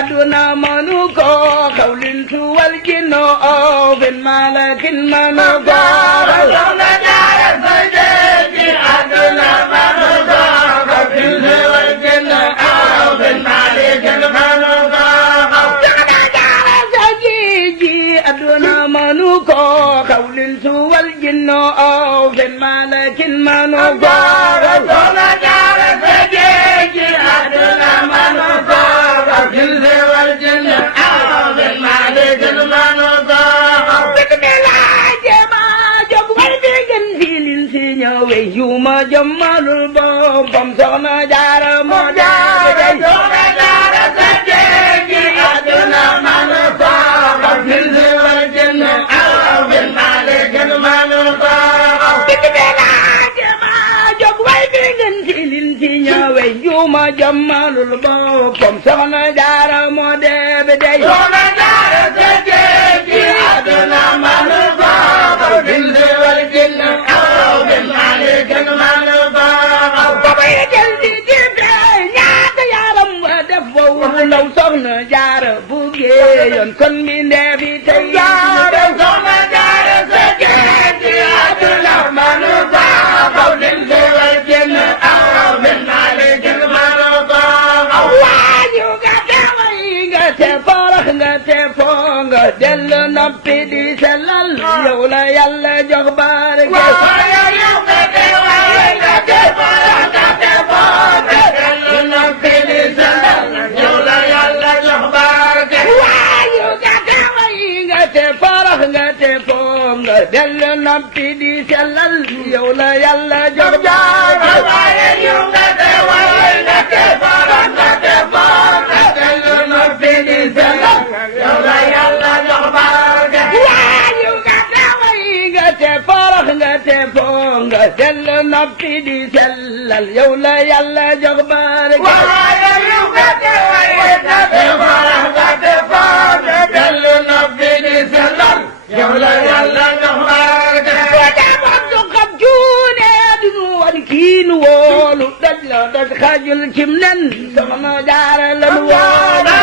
aduna manuko qawlin wal jinno bin malakin manuko soxna jaara sajeji aduna manuko qawlin wal jinno bin malakin manuko soxna jaara sajeji aduna manuko qawlin wal jinno bin malakin manuko soxna jaara sajeji aduna manuko yuma jamalul boppam soxna jaara moo jaara soxna jaara sajeji aduna manu ko xafil wal janna aw bin malikin manu ko dikbela jama jog way bi ngeen ci lin ci ñëwe yuma jamalul boppam soxna jaara moo debe dey soxna jaara sajeji aduna manu ko xafil wal janna aw bin malikin manu ko baba yel di di ñaata yaram wa def wo law soxna jaara bu géeyoon kon mi ndeefi tey jaara soxna jaara sajeji aduna manu ko xafil wal janna aw bin malikin manu ko waañu nga teeway nga te farax nga te foo nga dellu noppi di sellal yow la yàlla jox barke yow nga teeway nga te farax nga te foo nga dellu noppi di sellal yow la yàlla jox barke waañu nga teeway nga te farax nga te foo nga dellu noppi di sellal yow la yàlla jox barke yow nga teeway nga te farax nga te foo nga dellu noppi di sellal yow la yàlla jox barke waañu nga teeway nga te farax nga te foo nga dellu noppi di sellal yow la yàlla jox barke waañu nga teeway nga te farax nga te foo nga dellu noppi di sellal yow la yàlla jox barke kiinu woolu daj la daj xajul cim nen soxna jaara lan woolu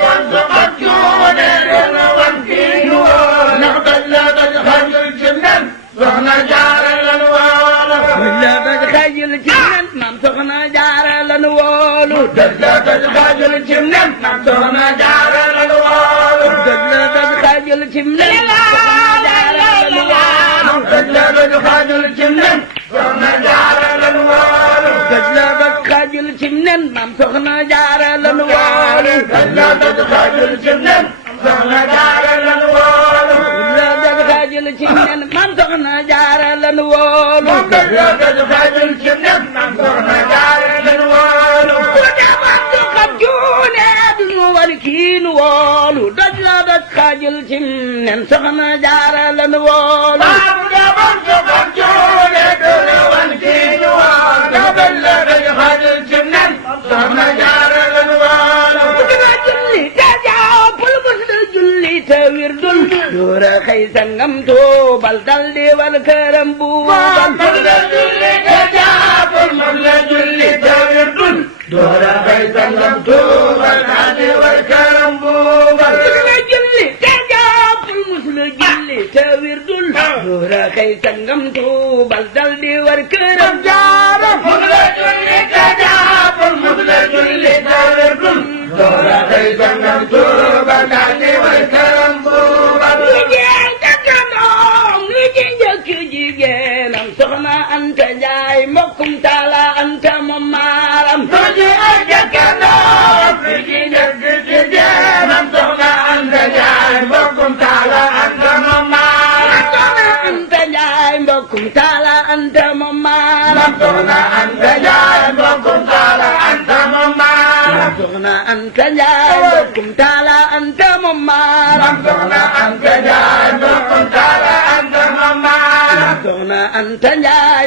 bon so xat juune dina wan kiinu woolu ndax daj la daj xajul cim nen soxna jaara lan woolu daj la daj xajul cim nen maam soxna jaara lan woolu daj la daj xajul cim nen maam soxna jaara lan woolu daj la daj xajul cim nen soxna jaara lan woolu daj la daj xajul cim nen soxna jaara lan woolu daj la daj xajul cim nen maam soxna jaara lan woolu daj la daj xajul cim nen soxna jaara lan woolu daj la daj xajul cim nen maam soxna jaara lan woolu daj la daj xajul cim nen maam soxna jaara lan woolu ku demoon du xam juune duñu war kiinu woolu daj la daj xajul cim nen soxna jaara lan woolu ku demoon du xam juune duñu war kiinu woolu daj la daj xajul cim nen soxna jaara lan woolu ku dina julli te jàppul mus la julli te wirdul doora xëy sangam tuubal dal di wal këram buubal mus la julli te jàppul mus la julli te wirdul doora xëy sangam tuubal dal di wal këram buubal mus la julli te jàppul mus la julli te wirdul doora xëy sangam tuubal dal di wal këram jaara mus la julli te jàppul mus la julli te wirdul doora xëy sangam tuubal dal di wal këram buubal jigéen jëkkëram li ci njëkk jigéenam soxna Anta Njaay mbokkum Taala Anta moom maaram jëkkëram li ci njëkk jigéenam soxna Anta Njaay mbokkum Taala Anta moom maaram soxna Anta Njaay mbokkum Taala Anta moom maaram soxna Anta Njaay mbokkum Taala Anta moom maaram soxna Anta Njaay mbokkum Taala Anta moom maaram soxna Anta Njaay mbokkum Taala Anta moom maaram soxna Anta Njaay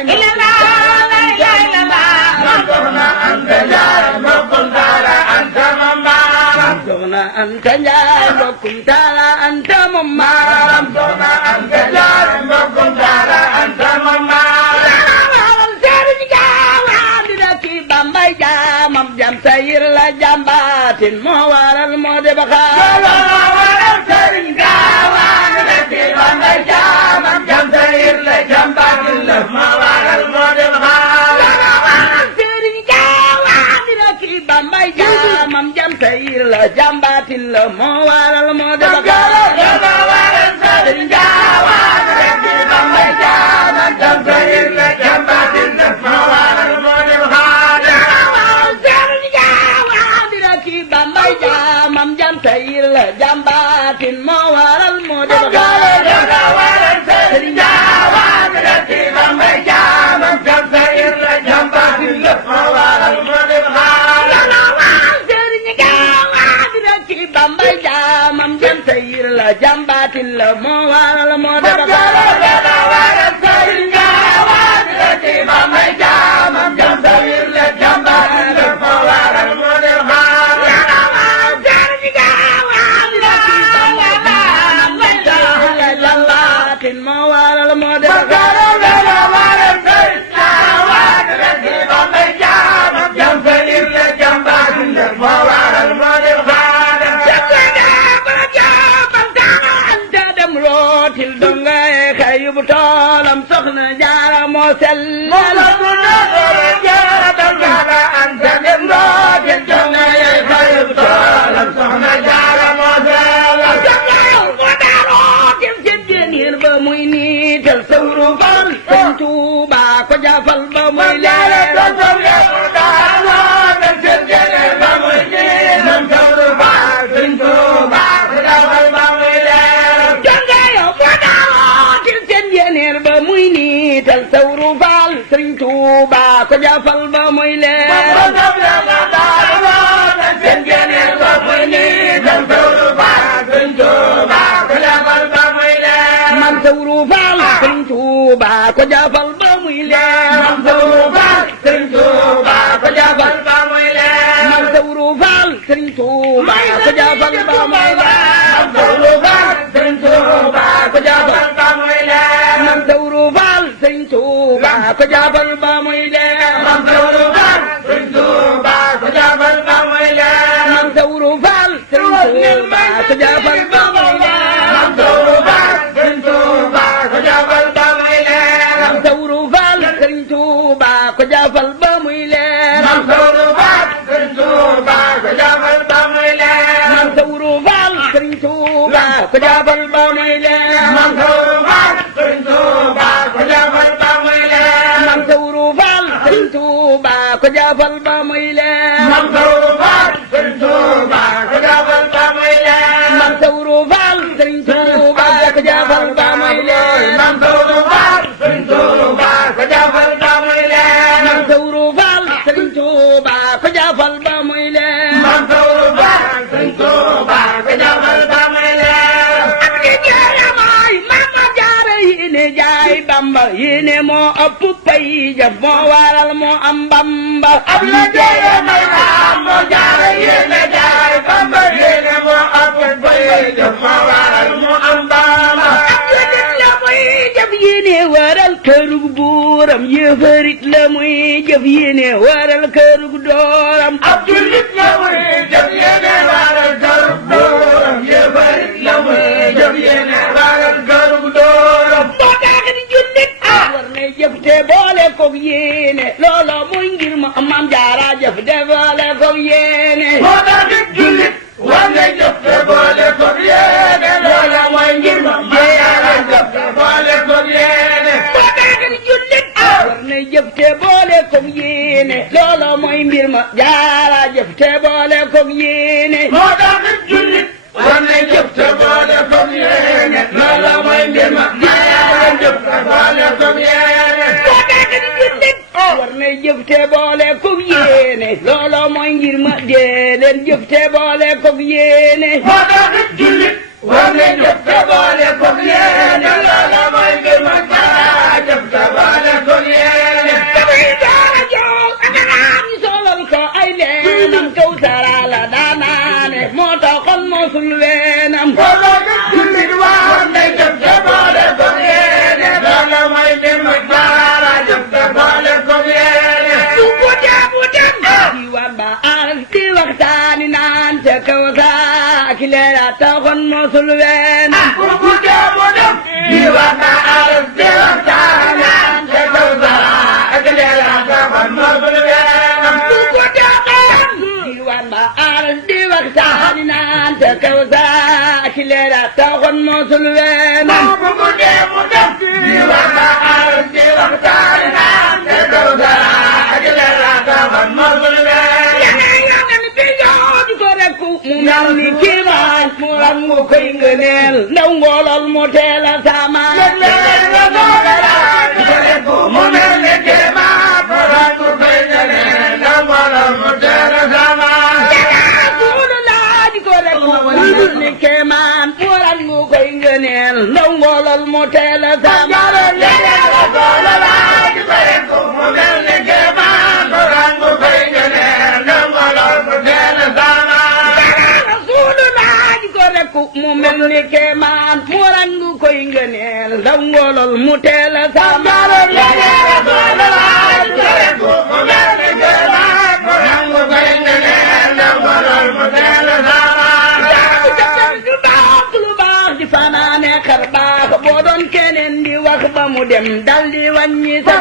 soxna Anta Njaay mbokkum Taala Anta moom maaram soxna Anta Njaay mbokkum Taala Anta moom maaram soxna Anta Njaay mbokkum Taala Anta moom maaram Sëriñ Gaawaan dina ki Bambay jaamam jam sayir la jambaatin moo waral moo de ba xaar moo waral sëriñ gaawaan rekki Bambay jaamam jam sayir la jambaatin la moo waral moo de ba xaar sëriñ gaawaan rekki Bambay jaamam jam sayir la jambaatin la moo waral moo de ba xaar moo waral sëriñ gaawaan rekki Bambay jaamam jam sayir la jambaatin la moo waral moo de ba Bambay jaamam jam sayir la jambaatin moo waral moo de ba waral sëriñ gaawaan rekki Bambay jaamam jam sayir la jambaatin la moo waral moo de ba sëriñ gaawaan rekki Bambay jaamam jam sayir la jambaatin la moo waral moo de ba waral sëriñ gaawaan rekki Bambay jaamam jam sayir la jambaatin la moo waral moo de ba moo waral moo de waral sëriñ gaawaan rekki Bambay jaamam jam sayir la jambaatin la moo waral moo de ba dem rootil donga e xayub toolam soxna jaara moo sell dem rootil donga e xayub toolam soxna jaara moo sell ba muy niital sawru fal Sëriñ Tuuba ko jafal ba muy leer ba muy niital sawru fal Sëriñ Tuuba ko jafal ba muy leer man sawru fal Sëriñ Tuuba ko jafal ba muy leer man sawru fal Sëriñ Tuuba ko jafal ba muy leer man sawru fal Sëriñ Tuuba ko jafal ba muy leer man sawru fal Sëriñ Tuuba ko jafal ba muy leer man sawru fal Sëriñ Tuuba ko jafal ba muy leer man sawru fal Sëriñ Tuuba ko jafal ba muy leer man sawru fal Sëriñ Tuuba ko jafal ba muy leer man sawru fal Sëriñ Tuuba ko jafal ba muy leer man sawru fal Sëriñ Tuuba ko jafal ba muy leer man sawru fal Sëriñ Tuuba ko jafal ba muy leer man sawru fal Sëriñ Tuuba ko jafal ba muy leer man sawru fal Sëriñ Tuuba ko jafal ba muy leer man sawru fal Sëriñ Tuuba ko jafal ba muy leer man sawru fal Sëriñ Tuuba ko jafal ba muy leer man sawru fal Sëriñ Tuuba ko jafal ba muy leer man sawru fal Sëriñ Tuuba ko jafal ba muy leer man sawru fal Sëriñ Tuuba ko jafal ba muy leer man sawru fal Sëriñ Tuuba ko jafal ba muy leer ak di jaay mooy Mama Jaara yéene jaay Bamba yéene moo ëpp pay jëf moo waral moo am Bamba ab la jaay may am moo jaara yéene jaay Bamba yéene moo ëpp pay jëf moo waral moo am Bamba jëf yéene waral kërug buuram yëfërit la muy jëf yéene waral kërug dooram ab jullit la muy jëf yéene waral kërug dooram yëfërit la muy jëf yéene waral kërug dooram moo tax di jullit war na jëf te boole koog yéene loolo muy ngir ma Maam Jaara jëf te boole koog yéene moo tax di jullit war na jëf te boole koog yéene loolo mooy ngir ma Maam Jaara jëf te boole koog yéene moo tax di jullit war na jëf te boole koog yéene loolo mooy mbir ma Jaara jëf te boole koog yéene moo tax di jullit war na jëf te boole koog yéene loolo mooy mbir ma Jaara jëf te boole koog yéene moo tax di jullit war na jëf te boole koog yéene loolo mooy ngir ma dee leen jëf te boole koog yéene moo tax di jullit war na jëf te boole koog yéene loolo mooy mbir ma Jaara jëf te boole koog yéene damay Jaara jox anam ñu solal ko ay leenam kaw sara la daanaane moo taxoon mosul weenam moo tax di jullit war na jëf te boole koog yéene loolo mooy mbir ma Jaara jëf te boole koog yéene bu dem diwaan ba moosul weena ku guddee mu dem di wax na aras di waxtaanaan te kaw sara ak leeral taxoon moosul weena ku guddee xeem diwaan ba aras di waxtaanaan te kaw sara ak leeral taxoon moosul weena ku guddee mu dem di wax na aras di waxtaanaan te kaw sara ak leeral taxoon moosul weena mu mel ni kiimaan mu rangu koy ngëneel ndaw ngoolol mu teel a saamaan mu mel ni kiimaan mu rangu koy ngëneel ndaw ngoolol mu teel a saamaan suulu laaj ko rek mu mel ni kiimaan mu rangu koy ngëneel ndaw ngoolol mu teel a saamaan mu mel ni kiimaan mu rangu koy ngëneel ndaw ngoolol mu teel a saamaan mu mel ni kéemaan mu rangu koy ngëneel ndaw ngoolol mu teel a saamaan mu mel ni kéemaan mu rangu koy ngëneel ndaw ngoolol mu teel a saamaan lu baax di fanaane xar baax boo doon keneen di wax ba mu dem dal di wàññi sa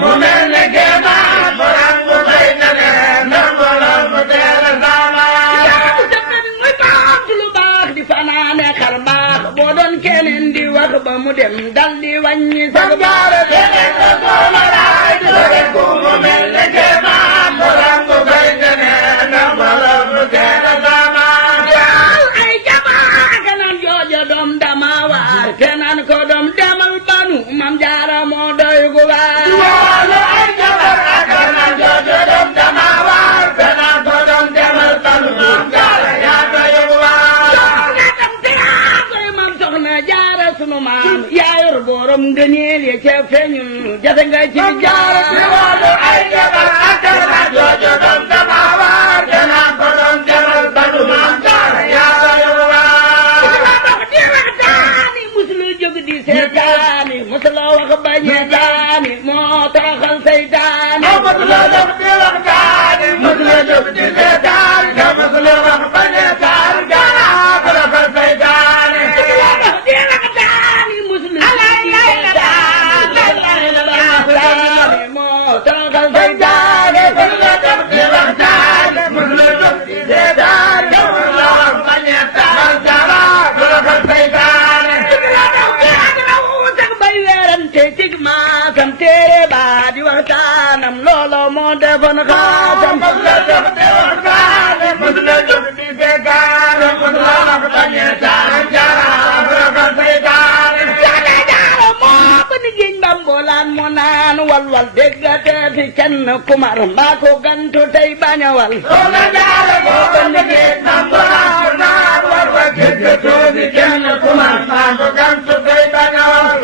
mu mel ni kéemaan mu rangu koy ngëneel ndaw ngoolol mu teel a fanaane xar baax boo doon keneen di wax ba mu dem dal di wàññi sa mu mel ni kéemaan mu rangu koy ngëneel ndaw ngoolol mu teel a saamaan ay jamaa kanaan jooja doom dama waar kenaan ko doom demal banu mam jaara moo doy gu waar ay jamaa kanaan jooja doom dama waar kenaan ko doom demal banu mam jaara yaa doy gu waar sunu maam yaa yor borom ngëneel ya ca feeñul jafe nga ci jaara ay jabar ak kanaan jooja doom dama waar kenaan ko doom demal banu mam jaara yaa doy gu waar di waxtaani musula jóg di seetaani musula wax bañetaani moo toroxal seytaani musula jóg di waxtaani musula jóg di seetaani musula wax bañetaani toroxal seytaani waxtaanam loolo moo defoon xaatam musula jóg di waxtaane musula jóg di seetaane musula wax bañetaane toroxal seytaane moo ba ni géej mbambolaan mu naan walwal déggate fi kenn kumar mbaa ko gantu tey bañawal soxna Jaara moo ba ni géej mbambolaan mu naan walwal déggate fi kenn kumar mbaa ko gantu tey bañawal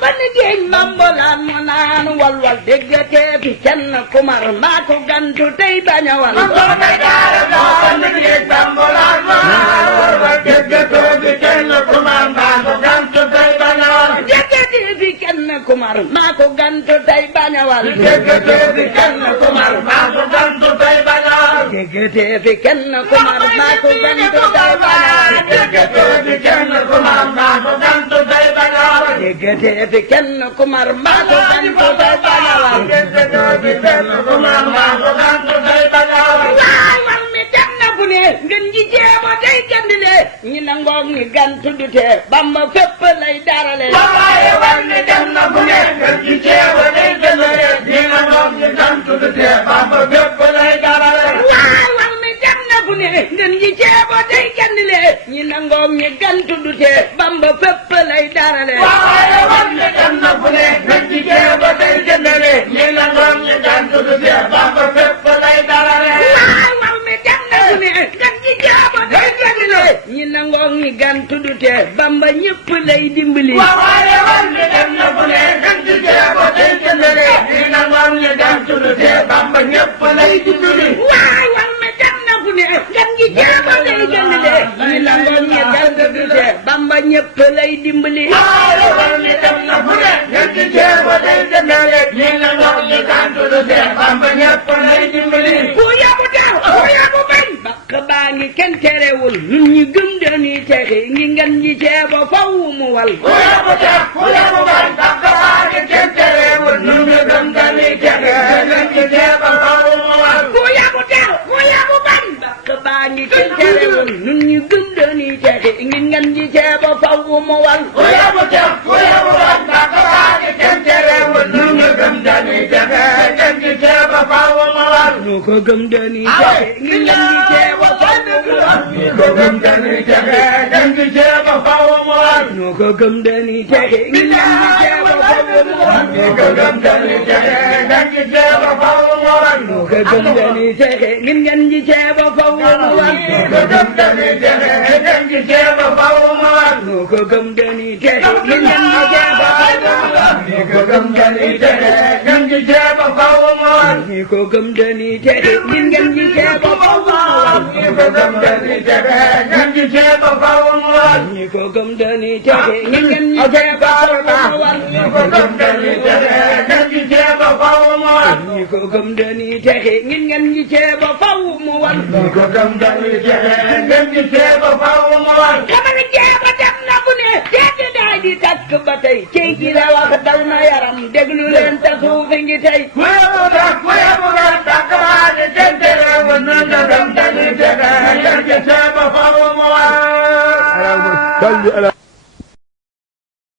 ba ni géej mbambolaan mu naan walwal déggate fi kenn kumar mbaa ko gantu tey bañawal soxna Jaara moo ba ni géej mbambolaan mu naan walwal déggate fi kenn kumar mbaa ko gantu tey bañawal déggate fi kenn kumar mbaa ko gantu tey bañawal déggate fi kenn kumar mbaa ko gantu tey bañawal déggate fi kenn kumar mbaa ko gantu tey bañawal déggate fi kenn kumar mbaa ko gantu tey bañawal déggate fi kenn kumar mbaa ko gantu tey bañawal déggate fi kenn kumar mbaa ko gantu tey bañawal waawal mi dem na fu ne ngeen ji jeebo day gandile ñi nangoog ñi gantu dute Bamba fépp lay darale waaye wal mi dem na fu ne ngeen ji jeebo day gandile ñi nangoog ñi gantu dute Bamba fépp lay darale waawal mi dem na fu ne ngeen ji jeebo day gandile ñi nangoog ñi gantu dute Bamba fépp lay darale waaye wal mi dem na fu ne ngeen ji jeebo day gandile ñi nangoog ñi gantu dute Bamba fépp lay darale waawal mi dem na fu ne ngeen ji jeebo day gandile ñi nangoog ñi gantu dute Bamba ñëpp lay dimbali waaye wal mi dem na fu ne ngeen ji jeebo day gandile ñi nangoog ñi gantu dute Bamba ñëpp lay dimbali waawal mi dem na fu ne ngeen ji jeebo day gandile ñi nangoog ñi gantu dute Bamba ñëpp lay dimbali waaye wal mi dem na fu ne ngeen ji jeebo day gandile ñi nangoog ñi gantu dute Bamba ñëpp lay dimbali ku yabu teew ku yabu bañ bakk baa ñun ñi gëm dañuy texe ngi ngeen ji ceeba faw mu wal ku yabu tax ku yabu bañ tax gawaane kenn terewul ñun ñi gëm dañuy texe ngeen ji ceeba faw mu wal ku yabu tax ku yabu bañ tax baa ngi kenn terewul ñun ñi gëm dañuy texe ngi ngeen ji ceeba faw mu wal ku yabu tax ku yabu bañ tax gawaane kenn terewul ñun ñi gëm dañuy texe ngeen ji ceeba faw mu wal ñu ko gëm dañuy texe ngi ngeen ji ceeba faw mu wal ñu ko gëm dañuy texe ngeen ji ceeba faw mu wal ñu ko gëm dañuy texe ngi ngeen ji ceeba faw mu wal ñu ko gëm dañuy texe ngeen ji ceeba faw mu wal ñu ko gëm dañuy texe ngi ngeen ji ceeba faw mu wal ñu ko gëm dañuy texe ngeen ji ceeba faw mu wal ñu ko gëm dañuy texe ngi ngeen ji ceeba faw mu wal ñu ko gëm dañuy texe ngeen ji ceeba faw mu wal ñu ko gëm dañuy texe ngi ngeen ji ceeba faw mu wal ñu ko gëm dañuy texe ngeen ji ceeba faw mu wal ñu ko gëm dañuy texe ngi ngeen ji ceeba faw mu wal ñu ko gëm dañuy texe ngeen ji ceeba faw mu wal ñu ko gëm dañuy texe ngi ngeen ji ceeba faw mu wal ñu ko gëm dañuy texe ngeen ji ceeba faw mu wal xamal jeeba dem na bu ne seeti daay di takk ba tey cey gi la wax dal na yaram déglu leen te suufi ngi tey ku yabu tax ku yabu bañ tax gawaane kenn terewul ñun ñi gëm dañuy texe ngeen ji ceeba faw mu wal